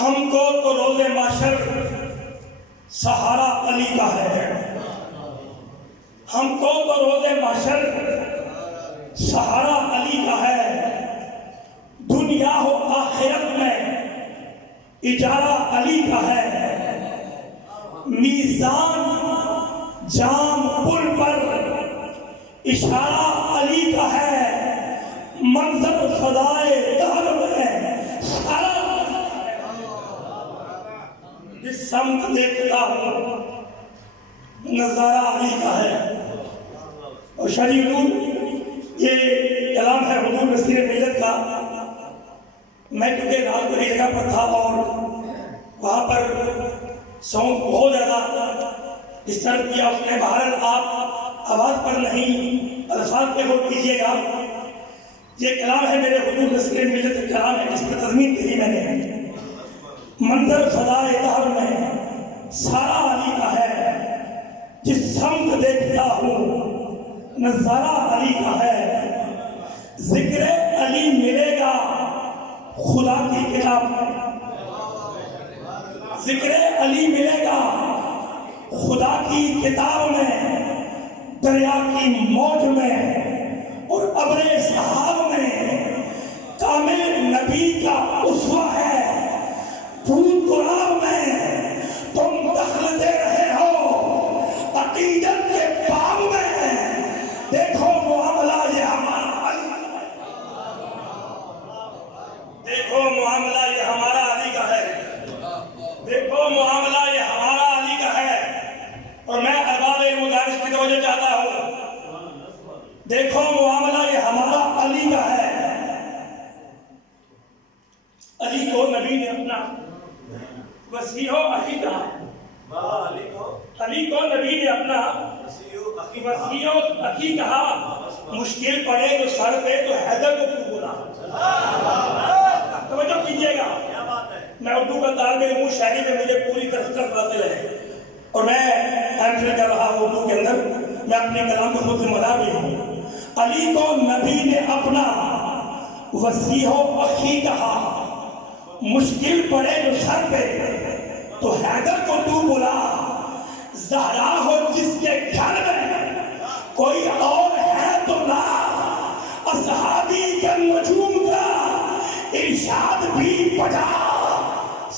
ہم کو تو روز محشر سہارا علی کا ہے، ہم کو تو روز محشر سہارا علی کا ہے، دنیا ہو آخرت میں اجارہ علی کا ہے، میزان جام پل پر اشارہ علی کا ہے، منظر فضائے دہر میں سارا جس سمت دیکھتا ہوں نظارہ علی کا ہے۔ اور شریف نور یہ کلام ہے حضور نصیر ملت کا۔ میں کیونکہ رات کو ایک جگہ پر تھا اور وہاں پر ساؤنڈ بہت زیادہ ڈسٹرب کیا اس نے، بہرحال آپ آواز پر نہیں الفاظ پہ غور کیجیے گا۔ یہ کلام ہے میرے حضور نصیر ملت کا کلام ہے، جس کی تضمین کہی میں نے، منظر فضائے دہر میں سارا علی کا ہے، جس سمت دیکھتا ہوں نظارہ علی کا ہے، ذکر علی ملے گا خدا کی کتاب میں، ذکر علی ملے گا خدا کی کتاب میں، دریا کی موج میں اور ابر سحاب میں، کامل نبی کا اسوہ ہے دودھ تراب میں، تم دخل دے رہے ہو عقیدت کے باب میں، دیکھو معاملہ یہ ہمارا علی، دیکھو معاملہ یہ ہمارا علی کا ہے، دیکھو معاملہ یہ ہمارا علی کا ہے۔ اور میں ارباب علم و دانش کی توجہ چاہتا ہوں، دیکھو معاملہ یہ ہمارا علی کا ہے۔ علی کو نبی نے اپنا وسیع و اخی کہا، علی کو نبی نے اپنا وسیع و اخی کہا، مشکل پڑے تو سر پہ تو حیدر کو کیوں بولا؟ توجہ کیجیے گا، میں اردو کا طالب علم ہوں، شاعری میں مجھے پوری طرح حاصل ہے اور میں ایم فل کر رہا ہوں اردو کے اندر، میں اپنے کلام کو خود ذمہ دار بھی ہوں۔ علی کو نبی نے اپنا وسیع و اخی کہا، مشکل پڑے جو سر پہ تو حیدر کو تو بلا، زہرا ہو جس کے گھر میں کوئی اور ہے تو لا، اصحابی کے نجوم کا ارشاد بھی بجا،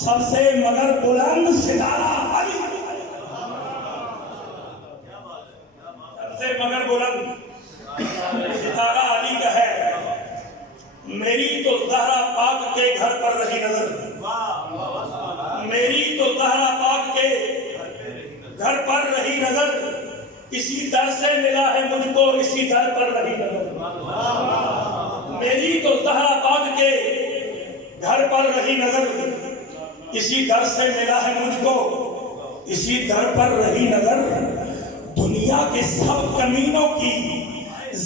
سب سے مگر بلند ستارہ علی، سب سے مگر بلند ستارہ علی کا ہے۔ میری تو زہرا پاک کے گھر پر رہی نظر، میری تو زہرا پاک کے گھر پر رہی نظر، اسی در سے ملا ہے مجھ کو، اسی در پر رہی نظر، میری تو زہرا پاک کے گھر پر رہی نظر، اسی در سے ملا ہے مجھ کو، اسی در پر رہی نظر، دنیا کے سب کمینوں کی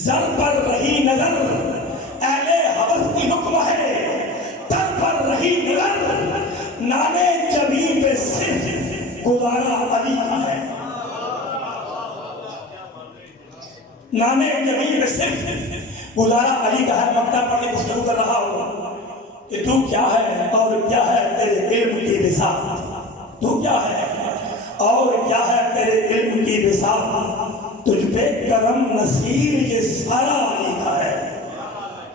زر پر رہی نظر، اہل حوث کی حکم ہے در پر رہی نظر، نانے جبی پہ صرف گزارا علی کا ہے، نانے جبی پہ صرف گزارا علی کا ہے۔ مکتب پڑھ کے گفتگو کر رہا ہوں کہ تو کیا ہے اور کیا ہے تیرے علم کی بساط، تو کیا ہے اور کیا ہے تیرے علم کی بساط، تجھ پہ کرم نصیر یہ سارا علی کا ہے،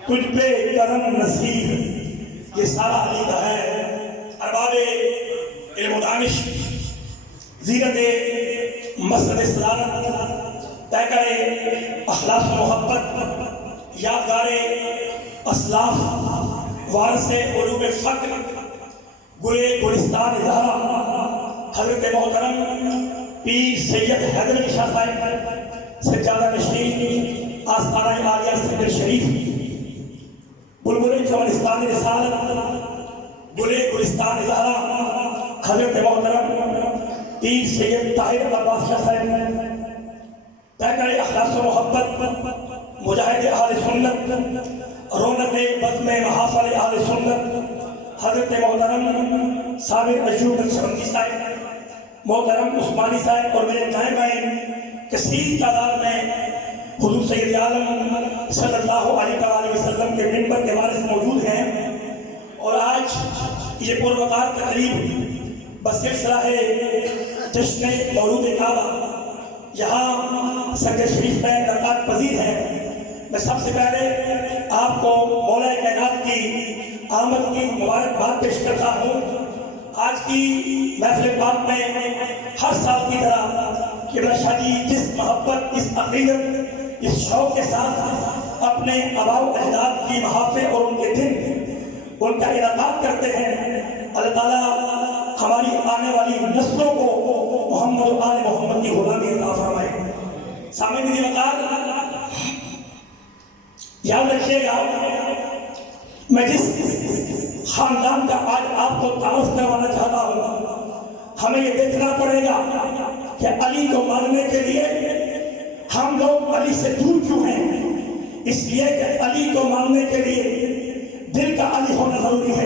تجھ پہ کرم نصیر یہ سارا علی کا ہے۔ ارباب علم و دانش زیرت مسجد صدارت طے کرے اخلاص و محبت، یادگار اسلاف، وارث علوم فقر، گلے گلستان اظہارہ، حضرت محترم پیر سید حیدر علی شاہ صاحب، سجادہ نشین آستانہ عالیہ سید شریف، بلبل چمنستان رسالت، گلے گلستان اظہارہ، حضرت محترم پیر سید طاہر عباس شاہ صاحب، طے کرے اخلاص و محبت، مجاہد اہل سنت، رونق بزم محافل اہل سنت، حضرت محترم صابر ایوب نقشبندی صاحب، محترم عثمانی صاحب اور میرے دائیں بائیں کثیر تعداد میں حضور سید عالم صلی اللہ علیہ وسلم کے منبر کے وارث موجود ہیں۔ اور آج یہ پروقار تقریب بسلسلہ ہے جشن مولود کعبہ، یہاں سنگ شریف میں انعقاد پذیر ہے۔ میں سب سے پہلے آپ کو مولا کائنات کی آمد کی مبارکباد پیش کرتا ہوں۔ آج کی محفل پاک میں ہر سال کی طرح قبلہ شاہ جی جس محبت، اس عقیدت، اس شوق کے ساتھ اپنے آباء و اجداد کی محافل اور ان کے دن ان کا انعقاد کرتے ہیں، اللہ تعالیٰ ہماری آنے والی نسلوں کو محمد و آل محمد کی غلامی عطا فرمائے۔ سامعین دی وقار، یاد رکھیے گا، میں جس خاندان کا آج آپ کو تعارف کروانا چاہتا ہوں، ہمیں یہ دیکھنا پڑے گا کہ علی کو ماننے کے لیے ہم لوگ علی سے دور کیوں ہیں؟ اس لیے کہ علی کو ماننے کے لیے دل کا علی ہونا ضروری ہے،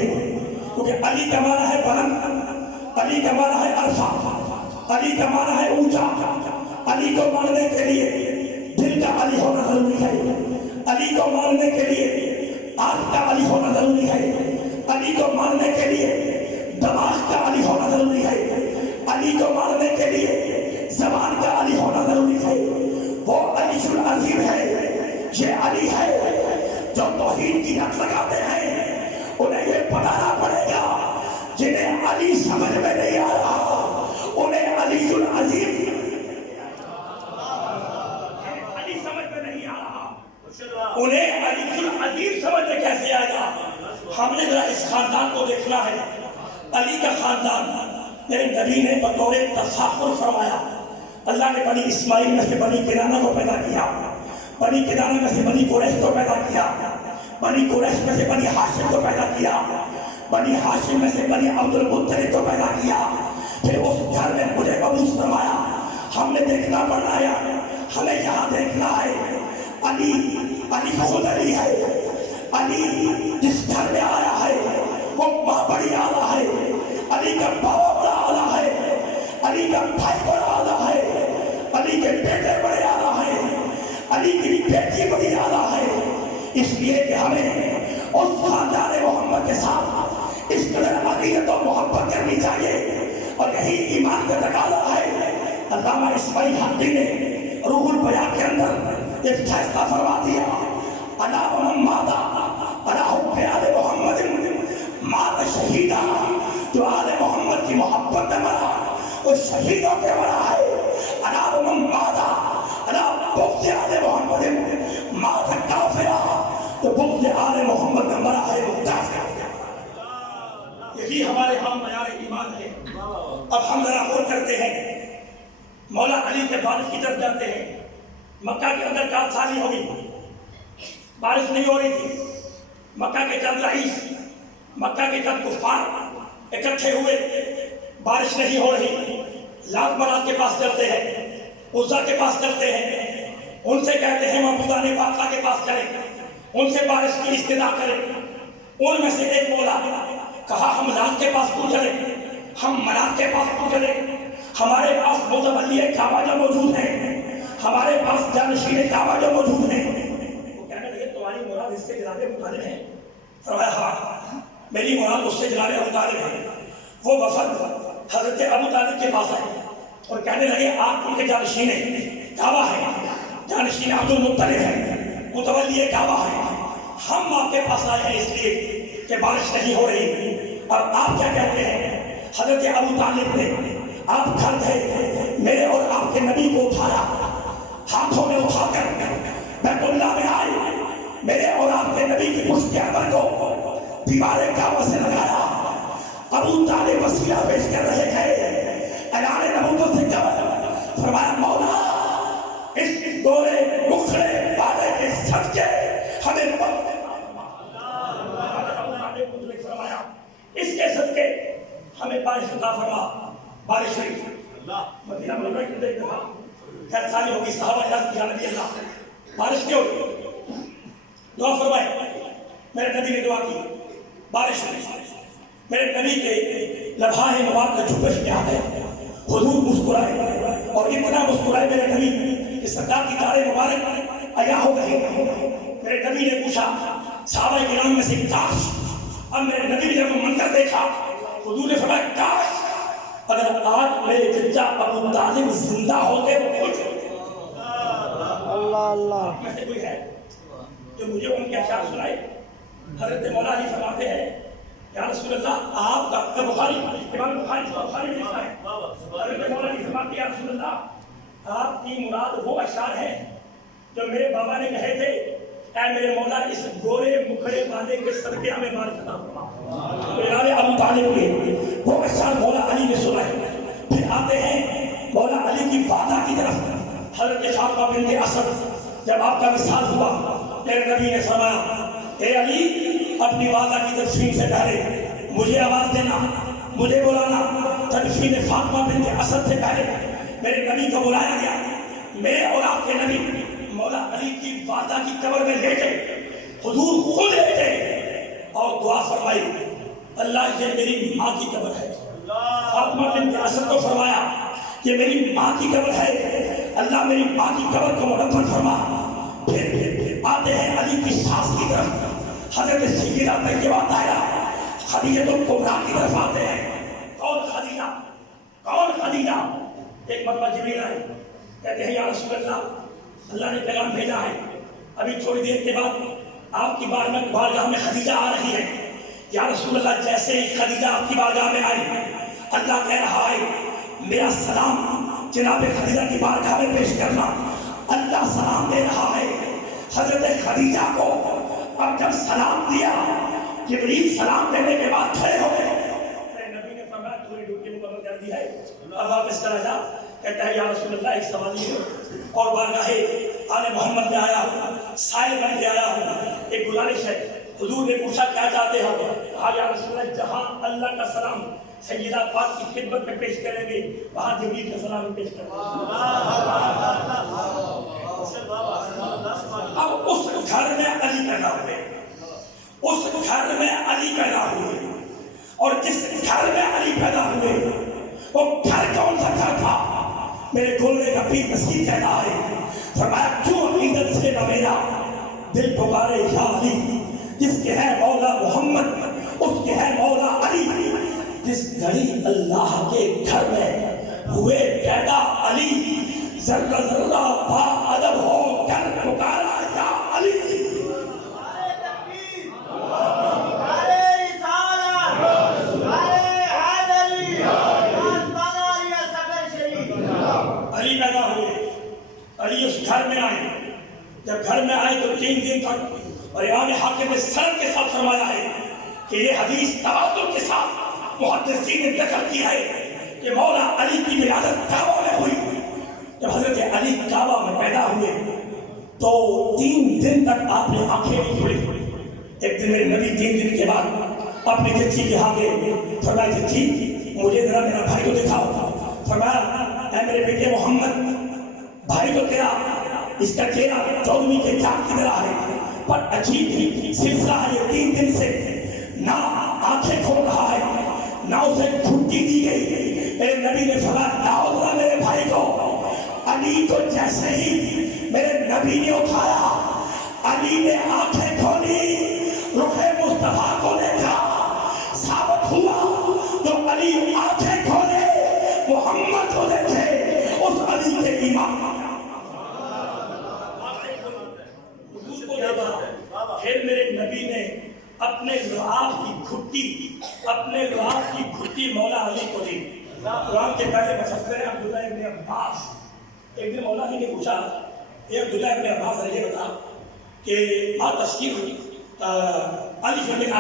کیونکہ علی کا معنی ہے بلند، علی کا معنی ہے عرفہ، علی کا معنی ہے اونچا۔ علی کو ماننے کے لیے دل کا علی ہونا ضروری ہے، علی کو ماننے کے لیے آنکھ کا علی ہونا ضروری ہے، علی کو ماننے کے لیے دماغ کا علی ہونا ضروری ہے، علی کو ماننے کے لیے زبان کا علی ہونا ضروری ہے۔ وہ علی العظیم ہے، یہ علی ہے جو توحید کی رٹ لگاتے ہیں، انہیں یہ بتانا پڑے گا جنہیں علی سمجھ میں نہیں آ رہا، انہیں علی العظیم علی سمجھ میں نہیں آ رہا، انہیں علی العظیم سمجھ میں کیسے آئے گا؟ ہم نے ذرا اس خاندان کو دیکھنا ہے۔ علی کا خاندان میرے نبی نے بطور تفاخر فرمایا، اللہ نے بنی اسماعیل میں سے بنی کنانہ کو پیدا کیا، بنی کنانہ میں سے بنی قریش کو پیدا کیا، بنی قریش میں سے بنی ہاشم کو پیدا کیا، بنی ہاشم میں سے بنی عبد المطلب کو پیدا کیا، پھر اس گھر میں مجھے مبعوث فرمایا۔ ہم نے دیکھنا پڑنا ہے، ہمیں یہاں دیکھنا ہے، علی خود علی ہے، علی جس گھر میں آیا ہے وہ ماں بڑی اعلیٰ ہے، علی کا بابا بڑا اعلیٰ ہے، علی کا بھائی بڑا اعلیٰ ہے، علی کے بیٹے بڑے اعلیٰ ہیں، علی کی بیٹی بڑی اعلیٰ ہے۔ اس لیے کہ ہمیں اس خاندان محمد کے ساتھ اس قدر عقیدت و محبت کرنی چاہیے، اور یہی ایمان کا تقاضا ہے۔ علامہ اسماعیل حقی نے روح البیان کے اندر ایک فیصلہ فرما دیا، الا ومن مات علی حب آل محمد مات شہیدا، جو آل محمد کی محبت میں مرا وہ شہیدوں کے مرا ہے۔ الا ومن مات علی بغض آل محمد مات کافرا، تو بغض آل محمد میں مرا ہے وہ کافر۔ یہی ہمارے ہاں معیار ایمان ہے۔ اب ہم ذرا غور کرتے ہیں، مولا علی کے بارش کی طرف جاتے ہیں۔ مکہ کے اندر 4 سال ہو گئی، بارش نہیں ہو رہی تھی۔ مکہ کے چند رئیس، مکہ کے چند کفار اکٹھے ہوئے، بارش نہیں ہو رہی۔ لات منات کے پاس چلتے ہیں، عزا کے پاس چلتے ہیں، ان سے کہتے ہیں معبودان باقا کے پاس چلیں، ان سے بارش کی استدعا کریں۔ ان میں سے ایک بولا، کہا ہم لات کے پاس کیوں چلیں، ہم منات کے پاس کیوں چلیں؟ ہمارے پاس متولی کعبہ جو موجود ہے، ہمارے پاس جانشین کعبہ جو موجود ہے۔ وہ کہنے لگے تمہاری مراد اس سے جناب مطالب ہے؟ فرمایا ہاں، میری مراد اس سے جناب مطالب ہے۔ وہ وفد حضرت ابو طالب کے پاس آئے اور کہنے لگے آپ ان کے جانشین کعبہ ہے، جانشین عبد المطلب ہے، متولی کعبہ ہے، ہم آپ کے پاس آئے ہیں اس لیے کہ بارش نہیں ہو رہی، اور آپ کیا کہتے ہیں؟ حضرت ابو طالب نے آپ گھر گئے، میرے اور آپ کے نبی کو اٹھایا، ہاتھوں میں اٹھا کر بیت اللہ میں آئے، میرے اور آپ کے نبی کی پشت انور کو دیوار کعبہ سے لگایا۔ ابو طالب وسیلہ پیش کر رہے ہیں اعلان نبوت سے قبل، فرمایا مولا اس دورے مکھڑے وعدے کے صدقے ہمیں فرمایا، اس کے صدقے ہمیں بارش عطا فرما۔ بارش ہوئی، مدینہ منورہ کے اندر ایک دفعہ خیر سالی ہوگی، صحابہ عرض کیا نبی اللہ بارش کیوں ہوئی؟ دعا فرمائے۔ میرے نبی نے دعا کی، بارش ہوئی۔ میرے نبی کے لبھائے مبارک جھپش میں آ گئے، حضور مسکرائے، اور اتنا مسکرائے میرے نبی کہ سرکار کی داڑھی مبارک عیا ہو گئی۔ میرے نبی نے پوچھا صحابہ کرام میں سے کاش، اب میرے نبی نے جب منظر دیکھا اگر آج میرے چچا ابو طالب زندہ ہوتے تو خوش ہوتے۔ اللہ اللہ آپ میں سے کوئی ہے جو مجھے ان کے اشعار سنائے؟ حضرت مولا علی فرماتے ہیں یا رسول اللہ آپ کا بخاری امام بخاری میں لکھا ہے، حضرت مولا علی فرماتے ہیں یا رسول اللہ آپ کی مراد وہ اشعار ہیں جو میرے بابا نے کہے تھے، اے میرے مولا اس گورے مکھڑے والے کے صدقے ہمیں بارک عطا فرما۔ جناب ابو طالب کے وہ اشعار مولا علی نے سنائے۔ پھر آتے ہیں مولا علی کی وعدہ کی طرف۔ حضرت فاطمہ بنت اسد جب آپ کا وصال ہوا، میرے نبی نے فرمایا اے علی اپنی وعدہ کی تدفین سے پہلے مجھے آواز دینا، مجھے بلانا۔ تدفین فاطمہ بنت اسد سے پہلے میرے نبی کو بلایا گیا۔ میرے اور آپ کے نبی مولا علی کی وعدہ کی قبر میں لیٹے، حضور خود لیٹے اور دعا فرمائی، اللہ یہ میری ماں کی قبر ہے۔ فاطمہ بنت اسد کو فرمایا یہ میری ماں کی قبر ہے، اللہ میری ماں کی قبر کو منور فرما۔ پھر آتے ہیں علی کی ساس کی طرف، حضرت سیدہ طیبہ طاہرہ خدیجہ کبریٰ کی طرف آتے ہیں۔ کون خدیجہ؟ کون خدیجہ؟ ایک مرتبہ جبریل آئے، کہتے ہیں یا رسول اللہ نے پیغام بھیجا ہے، ابھی تھوڑی دیر کے بعد آپ کی بارگاہ میں خدیجہ آ رہی ہے۔ یا رسول اللہ جیسے ہی خدیجہ آپ کی بارگاہ میں آئی، اللہ کہہ رہا ہے میرا سلام جناب خدیجہ کی بارگاہ میں پیش کرنا۔ اللہ سلام دے رہا ہے حضرت خدیجہ کو، اور جب سلام دیا جبریل سلام دینے کے بعد کھڑے ہو گئے۔ نبی نے فرمایا تو نے ڈیوٹی مکمل کر دی ہے، اب واپس چلا جا۔ کہتا ہے یا رسول اللہ ایک سوال یہ اور بارگاہ آل محمد میں آیا ہوں، سائل بن کے آیا ہوں، ایک گزارش ہے۔ حضور نے پوچھا کیا چاہتے ہو؟ کہا یا رسول اللہ جہاں اللہ کا سلام سیدہ پاک کی خدمت میں پیش کریں گے وہاں جبریل کا سلام پیش کریں گے۔ اب اس گھر میں علی پیدا ہوئے، اس گھر میں علی پیدا ہوئے، اور جس گھر میں علی پیدا ہوئے وہ گھر کون سا گھر تھا؟ میرے گولنے کا پیر مسیح کہتا ہے، فرمایا کیوں عقیدت سے نہ میرا دل پکارے یا علی، جس کے ہے مولا محمد اس کے ہے مولا علی۔ جس گھڑی اللہ کے گھر میں ہوئے پیدا علی، ذرہ ذرہ با ادب ہو کر پکارا یا علی۔ علی پیدا ہوئے، علی اس گھر میں آئے۔ جب گھر میں آئے تو 3 دن تک، اور امام حاکم نے سند کے ساتھ فرمایا ہے کہ یہ حدیث تواتر کے ساتھ محدثین نے ذکر کی ہے کہ مولا علی کی ولادت کعبہ میں ہوئی۔ جب حضرت علی کعبہ میں پیدا ہوئے تو 3 دن تک آپ نے آنکھیں نہیں کھولی۔ ایک دن میرے نبی 3 دن کے بعد اپنی چچی کے ہاں گئے، فرمایا چچی مجھے ذرا میرا بھائی کو دکھاؤ۔ فرمایا اے میرے بیٹے محمد بھائی تو تیرا اس کا چہرہ 14ویں کے چاند کی طرح ہے، پر عجیب ہی سلسلہ ہے یہ 3 دن سے نہ آنکھیں کھول رہا ہے نہ اسے گھٹی دی گئی۔ میرے نبی نے فرمایا لاؤ ذرا میرے بھائی کو۔ علی کو جیسے ہی میرے نبی نے اٹھایا، علی نے آنکھیں کھولی، رخ مصطفیٰ کو دیکھا، ثابت ہوا جو علی آنکھیں کھولے محمد کو دیکھے اس علی کے ایمان۔ پھر میرے نبی نے اپنے لعاب کی گھٹی مولا علی کو دی۔ قرآن کے پہلے مفسر ہیں عبداللہ ابن عباس، ایک دن مولا علی نے پوچھا اے عبداللہ ابن عباس یہ بتا کہ ما تفسیر الف من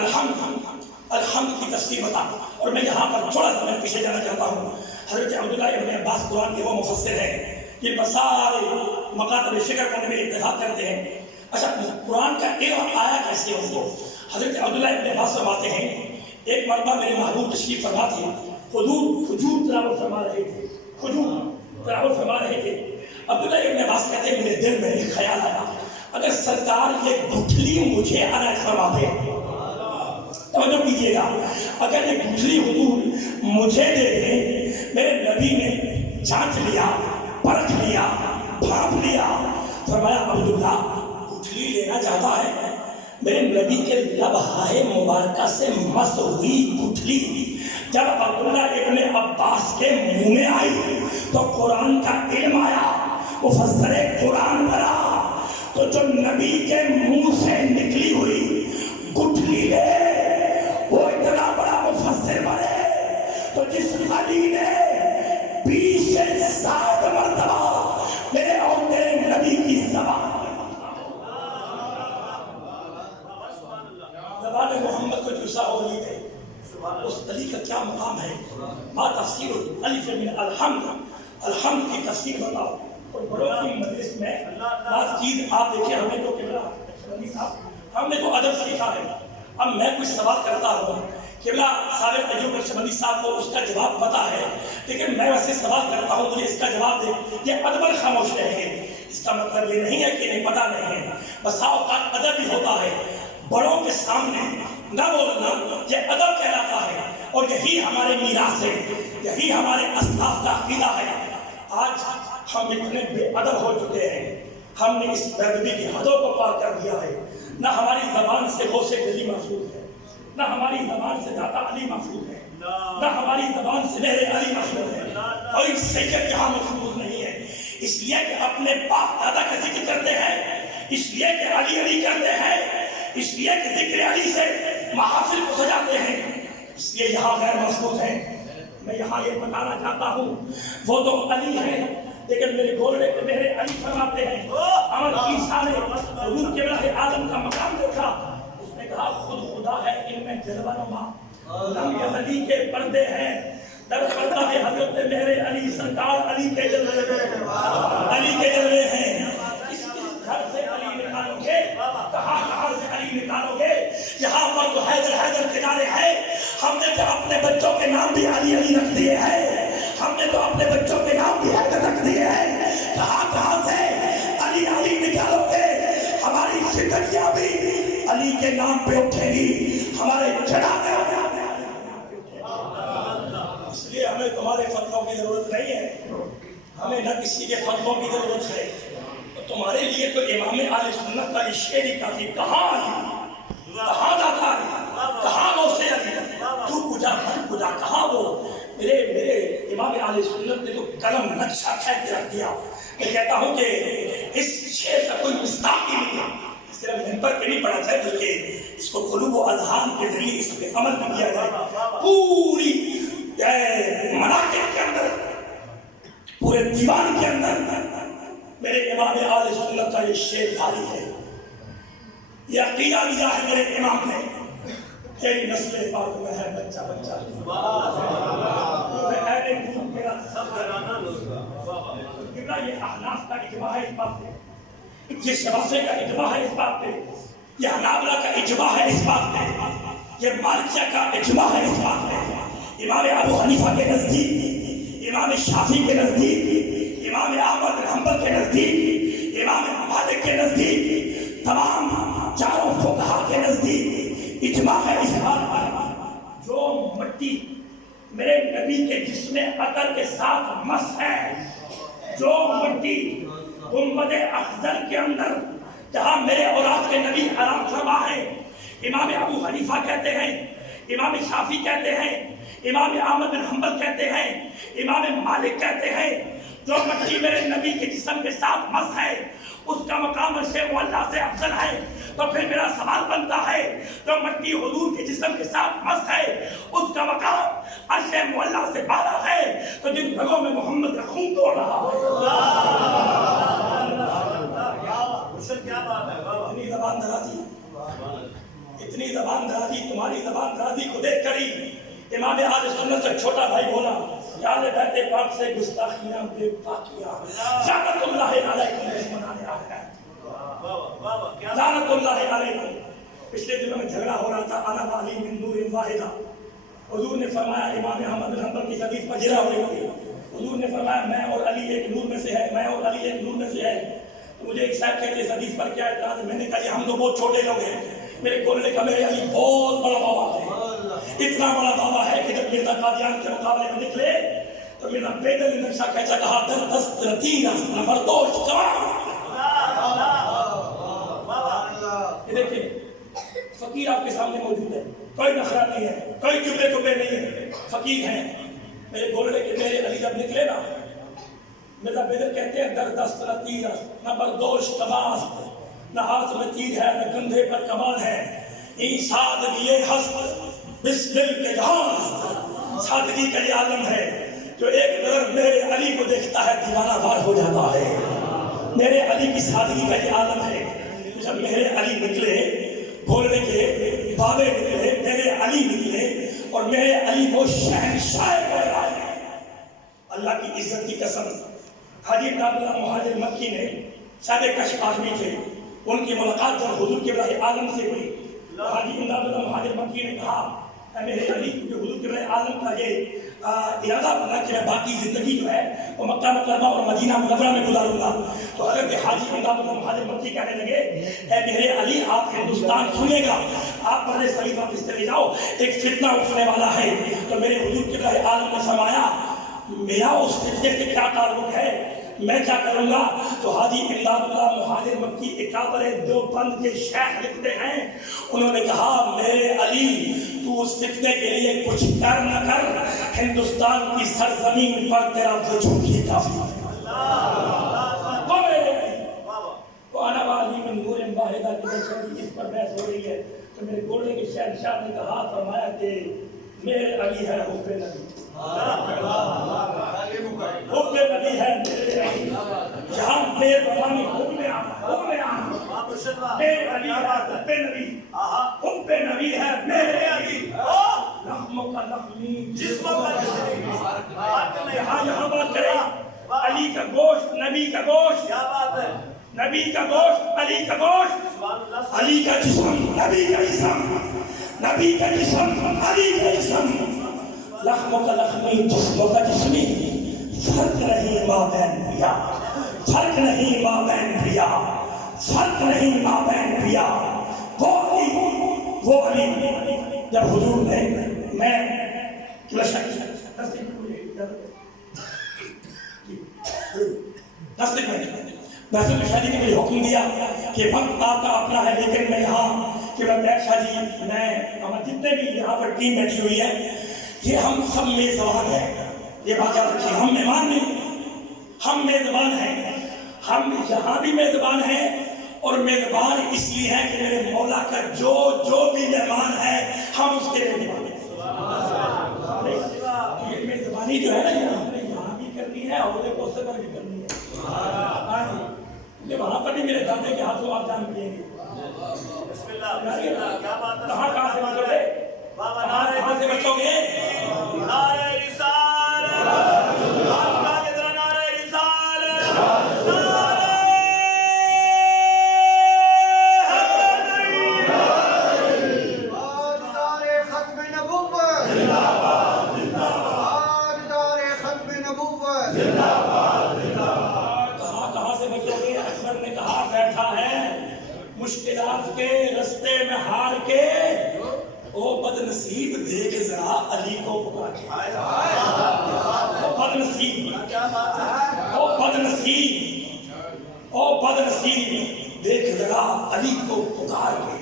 الحمد کی تفسیر بتا۔ اور میں یہاں پر تھوڑا سا میں پیچھے جانا چاہتا ہوں۔ حضرت عبداللہ ابن عباس قرآن کے وہ مفسر ہیں کہ سارے مکاتب فکر کو میں اتفاق کرتے ہیں۔ اچھا قرآن کا علم آیا کیسے ان کو؟ حضرت عبداللہ ابن عباس فرماتے ہیں ایک مرتبہ میرے محبوب تشریف فرما تھے، حضور کھجور تلاوت فرما رہے تھے۔ عبداللہ ابن عباس کہتے ہیں میرے دل میں ایک خیال آیا، اگر سرکار یہ گٹھلی مجھے عنایت فرما دے، توجہ کیجیے گا، اگر یہ گٹھلی حضور مجھے دے دیں۔ میرے نبی نے جانچ لیا، پرکھ لیا، بھانپ لیا، فرمایا عبداللہ گٹھلی لینا چاہتا ہے؟ میرے نبی کے لبہائے مبارکہ سے مست ہوئی گٹھلی جب عبداللہ ابن عباس کے منہ میں آئی تو قرآن کا علم آیا، مفسر قرآن بنا، تو جو نبی کے منہ سے نکلی ہوئی گٹھلی ہے وہ اتنا بڑا مفسر بنے، تو جس علی نے 20 سے 60 مرتبہ میرے اور تیرے نبی کی زبان محمد کو جوسا ہو لی ہے، اس علی کا کیا مقام ہے؟ ما تفسیر الف من الحمد کی تفسیر بتاؤ۔ اور بڑوں کی مجلس میں بعض چیز آپ دیکھیں، ہمیں تو قبلہ ہم نے تو ادب سیکھا ہے، اب میں کچھ سوال کرتا ہوں، قبلہ سابق ایوب نقشبندی صاحب کو اس کا جواب پتا ہے، لیکن میں ویسے سوال کرتا ہوں، مجھے اس کا جواب دے۔ یہ ادب خاموش رہے گے، اس کا مطلب یہ نہیں ہے کہ نہیں پتا نہیں ہے، بسا اوقات ادب بھی ہوتا ہے، بڑوں کے سامنے نہ بولنا یہ ادب کہلاتا ہے، اور یہی ہمارے میراث ہے، یہی ہمارے اسلاف کا عقیدہ ہے۔ آج ہم اتنے بے ادب ہو چکے ہیں، ہم نے اس بے ادبی کی حدوں کو پار کر دیا ہے، نہ ہماری زبان سے غوث گلی محفوظ ہے، نہ ہماری زبان سے داتا علی محفوظ ہے، نہ ہماری زبان سے مہر علی محفوظ ہے، اور اس سید یہاں محفوظ نہیں ہے، اس لیے کہ اپنے باپ دادا کا ذکر کرتے ہیں، اس لیے کہ علی علی کرتے ہیں، اس لیے کہ ذکر علی سے محافل کو سجاتے ہیں، اس لیے یہاں غیر محفوظ ہے۔ میں یہاں یہ بتانا چاہتا ہوں، وہ تو علی ہیں، لیکن میرے گولڑے کے میرے علی فرماتے ہیں، امر عیسیٰ نے حضور کے براہ عالم کا مقام دیکھا، اس نے کہا خود خدا ہے ان میں جلوہ نما، لم یزلی کے پردے ہیں، در پردہ میں حضرت میرے علی سرکار علی کے جلوے ہیں، علی کے جلوے ہیں۔ اس گھر سے علی نکالو گے، کہاں سے علی نکالو گے؟ یہاں پر تو حیدر کنارے ہے، ہم نے تو اپنے بچوں کے نام بھی علی علی رکھ دیے ہیں، ہم نے تو اپنے بچوں کے نام بھی حیدر رکھ دیے ہیں، کہاں سے علی علی نکالو گے؟ ہماری زندگیاں بھی علی کے نام پہ اٹھے گی، ہمارے چڑھانے اس لیے ہمیں تمہارے فتووں کی ضرورت نہیں ہے، ہمیں نہ کسی کے فتووں کی ضرورت ہے، تمہارے لیے تو امام اہل سنت کا یہ شعر ہی کافی۔ کہاں علی، کہاں داتا علی، کہاں غوث علی، تو کجا کہاں وہ؟ میرے امام اہل سنت نے تو قلم نقشہ کھینچ کے رکھ دیا۔ میں کہتا ہوں کہ اس شعر کا کوئی مصداق ہی نہیں ہے، صرف منبر پہ نہیں پڑھا جائے بلکہ اس کو قلوب و اذہان کے ذریعے اس پہ عمل بھی کیا جائے، پوری مناقب کے اندر، پورے دیوان کے اندر میرے امام اہل سنت کا یہ شعر جاری ہے، یہ عقیدہ دیا ہے میرے امام نے، تیری نسل پاک میں ہے بچہ بچہ، یہ احناف کا اجماع ہے اس بات پہ، یہ شوافی کا اجماع ہے اس بات پہ، یہ حنابلہ کا اجماع ہے اس بات پہ، یہ مالکیہ کا اجماع ہے اس بات پہ، امام ابو حنیفہ کے نزدیک، امام شافعی کے نزدیک، امام احمد بن حنبل کے نزدیک، امام مالک کے نزدیک، تمام چاروں فقہا کے نزدیک اجماع ہے اس بات پر، جو مٹی میرے نبی کے جسم عطر کے ساتھ مس ہے، جو مٹی گنبد افضل کے اندر جہاں میرے اولاد کے نبی آرام فرما ہے، امام ابو حنیفہ کہتے ہیں، امام شافعی کہتے ہیں، امام احمد بن حنبل کہتے ہیں، امام مالک کہتے ہیں، جو مٹی میرے نبی کے جسم کے ساتھ مس ہے اس کا مقام عرش معلیٰ سے افضل ہے، تو پھر میرا سوال بنتا ہے جو مٹی حضور کے جسم کے ساتھ مس ہے اس کا مقام عرش معلیٰ سے بالا ہے، تو جن رگوں میں محمد کا خون دوڑ رہا ہے، اتنی زبان درازی، اتنی زبان درازی، تمہاری زبان درازی کو دیکھ کر ہی امام اہل سنت کا چھوٹا بھائی بولا، یا اہل بیت پاک سے گستاخیاں بے باکیاں، لعنت اللہ علیکم دشمنان اہل بیت، لعنت اللہ علیکم۔ پچھلے دنوں میں جھگڑا ہو رہا تھا، انا و علی من نور واحدہ، حضور نے فرمایا امام احمد بن حنبل کی حدیث پر جرا ہوئی تھی، حضور نے فرمایا میں اور علی ایک نور میں سے ہے، میں اور علی ایک نور میں سے ہے۔ تو مجھے ایک صاحب کہتے اس حدیث پر کیا اعتراض ہے؟ میں نے کہا یہ ہم تو بہت چھوٹے لوگ ہیں، میرے گولے کا میرے علی بہت بڑا بابا ہے، اتنا بڑا بابا ہے کہ جب مرزا قادیان کے مقابلے میں نکلے تو میرا پیدل نقشہ کہتا کہا در دست رتینا نمبر دوش جوان۔ یہ دیکھیں فقیر آپ کے سامنے موجود ہے، کوئی نخرہ نہیں ہے، کوئی چبے نہیں ہے، فقیر ہیں میرے گولڑے کے میرے علی جب نکلے نا مرزا بیدر کہتے ہیں در دست نہ تیر نہ بردوش کماز نہ ہاتھ میں تیر ہے نہ کندھے پر کمان ہے این سادگی ہست بسمل کے جہاں سادگی کا یہ عالم ہے جو ایک نظر میرے علی کو دیکھتا ہے دیوانہ وار ہو جاتا ہے میرے علی کی سادگی کا یہ عالم ہے جب میرے علی نکلے گولڑے کے بابے نکلے میرے علی نکلے اور میرے علی وہ شہنشاہ گولڑا ہے اللہ کی عزت کی قسم حاجی عبداللہ مہاجر مکی نے صاحب کشف آدمی تھے ان کی ملاقات جب حضور کے عالم سے ہوئی حاجی عبداللہ مہاجر مکی نے کہا اے میرے علی جو حضور کے عالم کا یہ ارادہ بنا کہ میں باقی زندگی جو ہے وہ مکہ مکرمہ اور مدینہ منورہ میں گزاروں گا تو حضرت حاجی عبداللہ مہاجر مکی کہنے لگے اے میرے علی آپ ہندوستان سنیے گا آپ پہلے صحیح واپس چلے جاؤ ایک فتنہ اٹھنے والا ہے تو میرے حضور کے عالم نے فرمایا میرا اس فتنے سے کیا تعلق ہے میں کیا کروں گا تو حاجی عبداللہ مہاجر مکی اکابر دیوبند کے شیخ لکھتے ہیں انہوں نے کہا میرے علی تو اس فتنے کے لیے کچھ کر نہ کر ہندوستان کی سرزمین پر تیرا وجود ہی کافی وہ آنا والی من نور واحدہ کی بچہ اس پر بحث ہو رہی ہے تو میرے گولڑے کے شہنشاہ نے کہا فرمایا کہ میرے علی ہے حب نبی حب نبی ہے میرے علی جہاں میرے بابانی حب میرے علی ہے حب نبی ہے میرے علی لخموں کا لخمی جسموں کا جسمی یہاں بات کریں علی کا گوشت نبی کا گوشت کیا بات ہے نبی کا گوشت علی کا گوشت علی کا جسم نبی کا جسم نبی کا جسم علی کا جسم لخموں کا لخمی جسموں کا جسمی فرق نہیں ماں بہن پیا فرق نہیں ماں بہن پیا فرق نہیں ماں بہن پیا وہ علی جب حضور نے میں محسوس شادی نے مجھے حکم دیا کہ وقت آپ کا اپنا ہے لیکن میں یہاں کہ میں بیک شادی میں ہمارے جتنے بھی یہاں پر ٹیم بیٹھی ہوئی ہے یہ ہم سب میزبان ہیں یہ بات یاد رکھیے ہم مہمان نہیں ہم میزبان ہیں ہم یہاں بھی میزبان ہیں اور میزبان اس لیے ہے کہ میرے مولا کا جو بھی مہمان ہے ہم اس کے میزبان ہیں یہ میزبانی جو ہے نا یہاں بھی کرنی ہے اور ایک اس پر بھی کرنی ہے کہ وہاں پر بھی میرے دادے کے ہاتھوں آپ جان پیئیں گے کہاں سے بچو گے کہاں سے بچو گے نعرہ رسالت اللہ کے ذرا نعرہ رسالت ختم نبوت زندہ باد زندہ باد ختم نبوت زندہ باد زندہ باد کہاں سے بچو گے اکبر نے کہا بیٹھا ہے مشکلات کے رستے میں ہار کے او بد نصیب دیکھ ذرا علی کو پکار کے او بد نصیب او بد نصیب او بد نصیب دیکھ ذرا علی کو پکار کے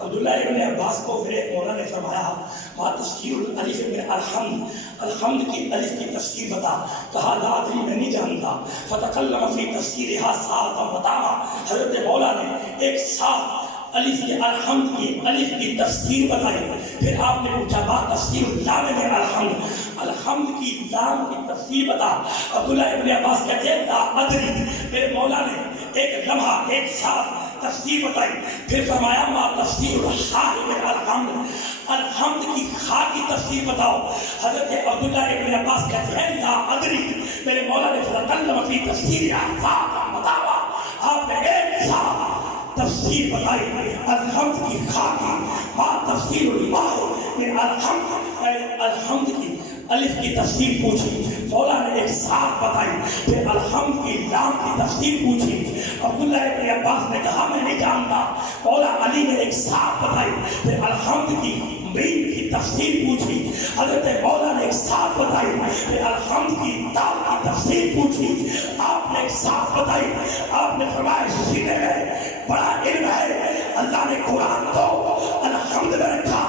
عبداللہ ابن عباس کو میرے مولا نے فرمایا ما تفسیر الالف من الحمد الحمد کی الف کی تفسیر بتا کہا لا ادری میں نہیں جانتا فتکلم فی تفسیرها ساعتا مطاعا حضرت مولا نے ایک ساتھ الف کی الحمد کی الف کی تفسیر بتائی پھر آپ نے پوچھا بات تفسیر لام میں الحمد الحمد کی لام کی تفسیر بتا عبداللہ ابن عباس کہتے ہیں لا ادری میرے مولا نے ایک لمحہ ایک ساتھ تفسیر بتائی پھر فرمایا ما تفسیر الحاء میں الحمد الحمد کی خا کی تفسیر بتاؤ حضرت عبداللہ ابن عباس کہتے ہیں لا ادری میرے مولا نے فتکلم فی تفسیرها بتاوا آپ نے ایک ساتھ تفسیر بتائی الحمد کی خاکی ما تفسیر الماء من الحمد الحمد کی الف کی تفسیر پوچھی مولا نے ایک ساتھ بتائی پھر الحمد کی لام کی تفسیر پوچھی عبداللہ ابن عباس نے کہا میں نہیں جانتا مولا علی نے ایک ساتھ بتائی پھر الحمد کی میم کی تفسیر پوچھی حضرت مولا نے ایک ساتھ بتائی پھر الحمد کی دال کی تفسیر پوچھی آپ نے ایک ساتھ بتائی آپ نے فرمایا سینے میں بڑا علم ہے اللہ نے قرآن کو الحمد میں رکھا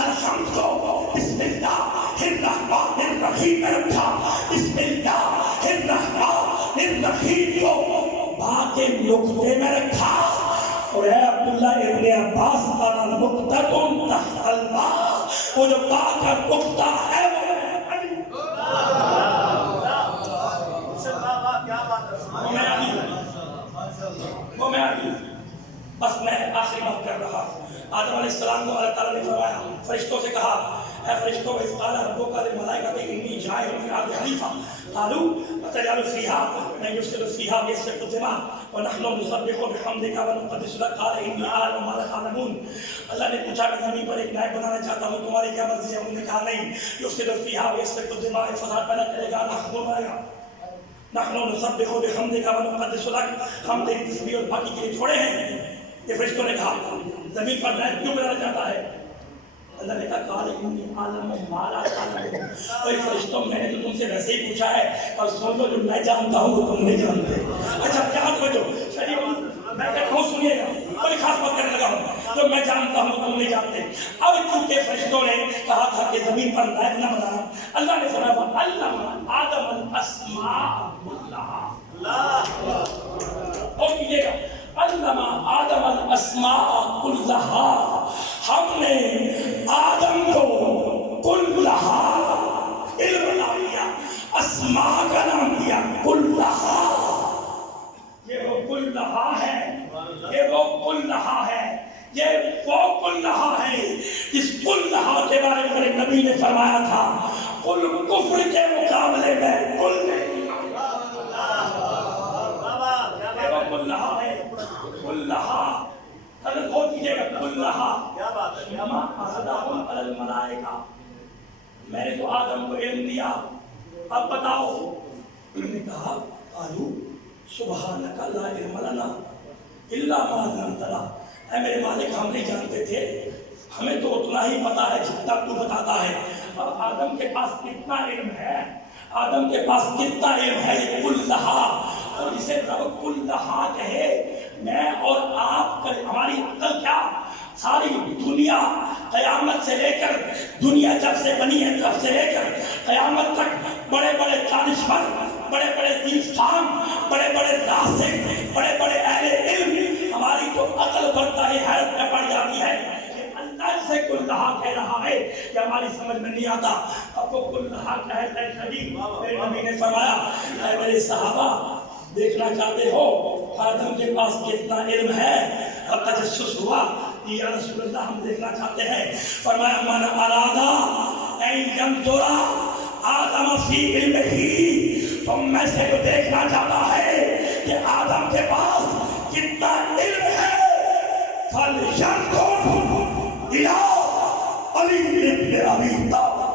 الحمد کو بسم اللہ الرحمن ابراہیم میں رکھا، بسم اللہ الرحمن الرحیم کو با کے نقطے میں رکھا، اور اے عبداللہ ابن عباس انا نقطۃ تحت الماء، وہ جو با کا نقطہ ہے وہ میں علی۔ بس میں آخری بات کر رہا ہوں۔ آدم علیہ السلام کو اللہ تعالیٰ نے فرمایا، فرشتوں سے کہا اے فرشتوں اذ قال ربک للملائکۃ انی جاعل فی الارض خلیفہ قالوا اتجعل فیہا من یفسد فیہا ویسفک الدماء ونحن نسبح بحمدک ونقدس لک قال انی اعلم ما لا تعلمون۔ اللہ نے پوچھا کہ زمین پر ایک نائب بنانا چاہتا ہوں، تمہاری کیا مرضی ہے؟ انہوں نے کہا نہیں، یفسد فیہا ویسفک الدماء، فساد پیدا کرے گا، ناحق بنائے گا۔ نحن نسبح بحمدک ونقدس لک، ہم تیری تسبیح اور پاکی کے لیے چھوڑے ہیں۔ یہ فرشتوں نے کہا زمین پر نائب کیوں بنانا چاہتا ہے؟ اللہ نے کہا قال انی اعلم ما لا تعلمون، اور فرشتوں میں نے تو تم سے ویسے ہی پوچھا ہے، اور سن لو جو میں جانتا ہوں وہ تم نہیں جانتے۔ اچھا کیا سمجھو شریف میں کہتا ہوں سنیے گا، کوئی خاص بات کرنے لگا ہوں، جو میں جانتا ہوں تم نہیں جانتے۔ اب چونکہ فرشتوں نے کہا تھا کہ زمین پر نائب نہ بنانا، اللہ نے فرمایا علم آدم الاسماء کلھا، اور کیجیے گا علم آدم الاسماء کلھا، ہم نے آدم کو کلھا علم نام دیا، اسماء کا نام دیا کلھا۔ یہ وہ کلھا ہے، یہ وہ کلھا ہے، یہ وہ کلھا ہے جس کلھا کے بارے میں میرے نبی نے فرمایا تھا کل کفر کے مقابلے میں کل کلھا ہے، کلھا حضرت غور کیجیے گا، کلھا وما أَخَذَهُمْ عَلَى الْمَلَائِكَةِ، میں نے تو آدم کو علم دیا، اب بتاؤ۔ انہوں نے کہا قالوا سبحانك لا علم لنا الا ما علمتنا، اے میرے مالک ہم نہیں جانتے تھے، ہمیں تو اتنا ہی پتا ہے جتنا تو بتاتا ہے۔ اب آدم کے پاس کتنا علم ہے، آدم کے پاس کتنا علم ہے، یہ کلھا، اور جسے رب کلھا کہے، میں اور آپ کا ہماری عقل کیا، ساری دنیا قیامت سے لے کر، دنیا جب سے بنی ہے تب سے لے کر قیامت تک بڑے بڑے دانشور، بڑے بڑے عرفان، بڑے بڑے راسخ، بڑے بڑے اہل علم، ہماری تو عقل بڑھتا ہی حیرت میں پڑ جاتی ہے کہ اللہ سے کلھا کہہ رہا ہے کہ ہماری سمجھ میں نہیں آتا۔ اب وہ کلھا کہتا ہے شدید، میرے نبی نے فرمایا اے میرے صحابہ دیکھنا چاہتے ہو آدم کے پاس کتنا علم ہے؟ اب تجسس ہوا یا رسول اللہ ہم دیکھنا چاہتے ہیں، فرمایا من ارادہ ان ینظر آدم فی علمہ، تم میں سے جو دیکھنا چاہتا ہے کہ آدم کے پاس کتنا علم ہے، فَلْيَنظُرْ إِلَىٰ عَلِيِّ بْنِ أَبِي طَالِبٍ،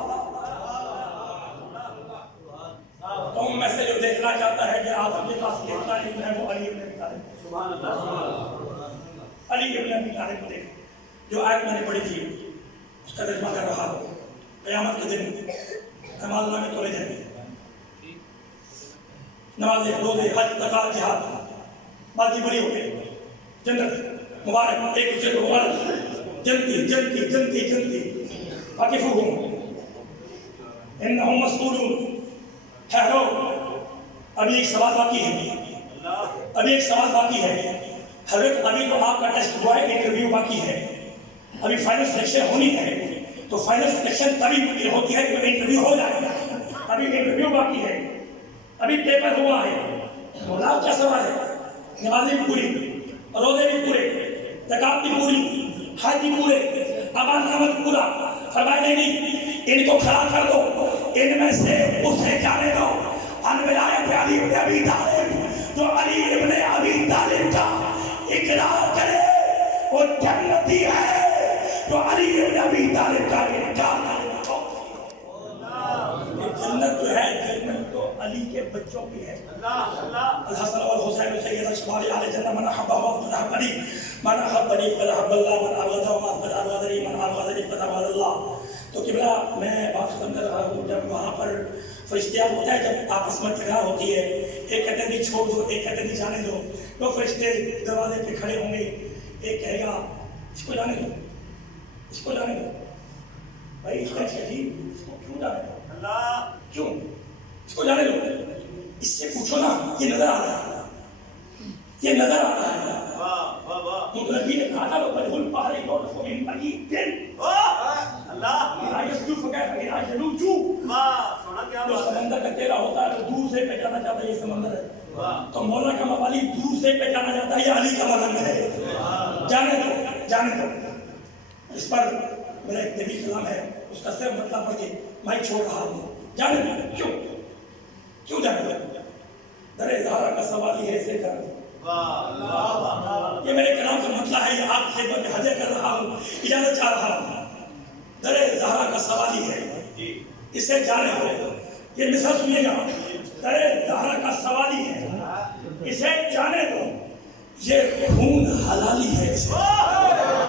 تم میں سے جو دیکھنا چاہتا ہے کہ آدم کے پاس کتنا علم ہے وہ علی بن ابی طالب، سبحان اللہ، علی بن ابی طالب کو دیکھو۔ جو آیت میں نے پڑھی تھی اس کا ترجمہ کر رہا ہوں، قیامت کے دن اعمال نامے تولے جائیں گے، نمازیں، روزے، حج، زکات، جہاد، باتیں بڑی ہو گئی، جنت مبارک، ایک دوسرے کو مبارک، جنتی جنتی جنتی جنتی واقفوہم انہم مسئولون۔ ٹھہرو، ابھی ایک سوال باقی ہے، ابھی ایک سوال باقی ہے حضرت، ابھی تو آپ کا ٹیسٹ ہوا ہے، انٹرویو باقی ہے، ابھی فائنل سلیکشن ہونی ہے، تو فائنل سلیکشن تبھی ہوتی ہے جب انٹرویو ہو جائے، ابھی انٹرویو باقی ہے، ابھی پیپر ہوا ہے، مولا کیا سوال ہے؟ نمازیں بھی پوری، روزے بھی پورے، زکات بھی پوری، حج بھی پورے، امان نامہ پورا، فرمایا نہیں ان کو کھڑا کر دو، ان میں سے اسے جانے دو ان ولایت علی ابن ابی طالب، جو علی ابن ابی طالب کا اقرار کرے وہ جنتی ہے، جو علی ابن ابی طالب کا انکار کرے۔ جنت جو ہے، جنت تو علی کے بچوں کی ہے، الحسن والحسین سید اشبال اہل جنہ، من احبہ فقد احبنی، من احبنی فقد احب اللہ، من ابغضہ فقد ابغضنی، من ابغضنی فقد ابغض اللہ۔ تو قبلہ میں بات ختم کر رہا ہوں، جب وہاں پر فرشتے ہوتا ہے، جب آپس میں جگہ ہوتی ہے، ایک کہتے ہیں چھوڑ دو، ایک کہتے ہیں جانے دو، تو فرشتے دروازے پہ کھڑے ہوں گے، ایک کہے گا اس کو جانے دو، اس کو جانے دو، بھائی اس کا شہید اس کو کیوں جانے دو، کیوں؟ اس کو جانے دو، اس سے پوچھو نا، یہ نظر آ رہا ہے، یہ نظر آ رہا ہے۔ مطلبی نے کہا تھا وہ بلغ البحر يعرف من بعيد اللہ لا يسلك كيف لا يلوج، جو سمندر کا چہرہ ہوتا ہے تو دور سے پہچانا جاتا ہے یہ سمندر ہے، تو مولا کا موالی دور سے پہچانا جاتا ہے یہ علی کا ملنگ ہے۔ جانے دو، جانے دو۔ اس پر میرا ایک طویل کلام ہے، اس کا صرف مطلب پڑھ کے میں چھوڑ رہا ہوں۔ جانے دو، کیوں جانے دو؟ در زہرا کا سوال یہ ہے اسے کر، یہ میرے کلام کا مسئلہ ہے، یہ آپ سے میں حاضر کر رہا ہوں، اجازت چاہ رہا ہوں۔ در زہرا کا سوال ہی ہے، اسے جانے دو۔ یہ مثال سنیے گا، در زہرا کا سوال ہی ہے، اسے جانے دو، یہ خون حلالی ہے، اسے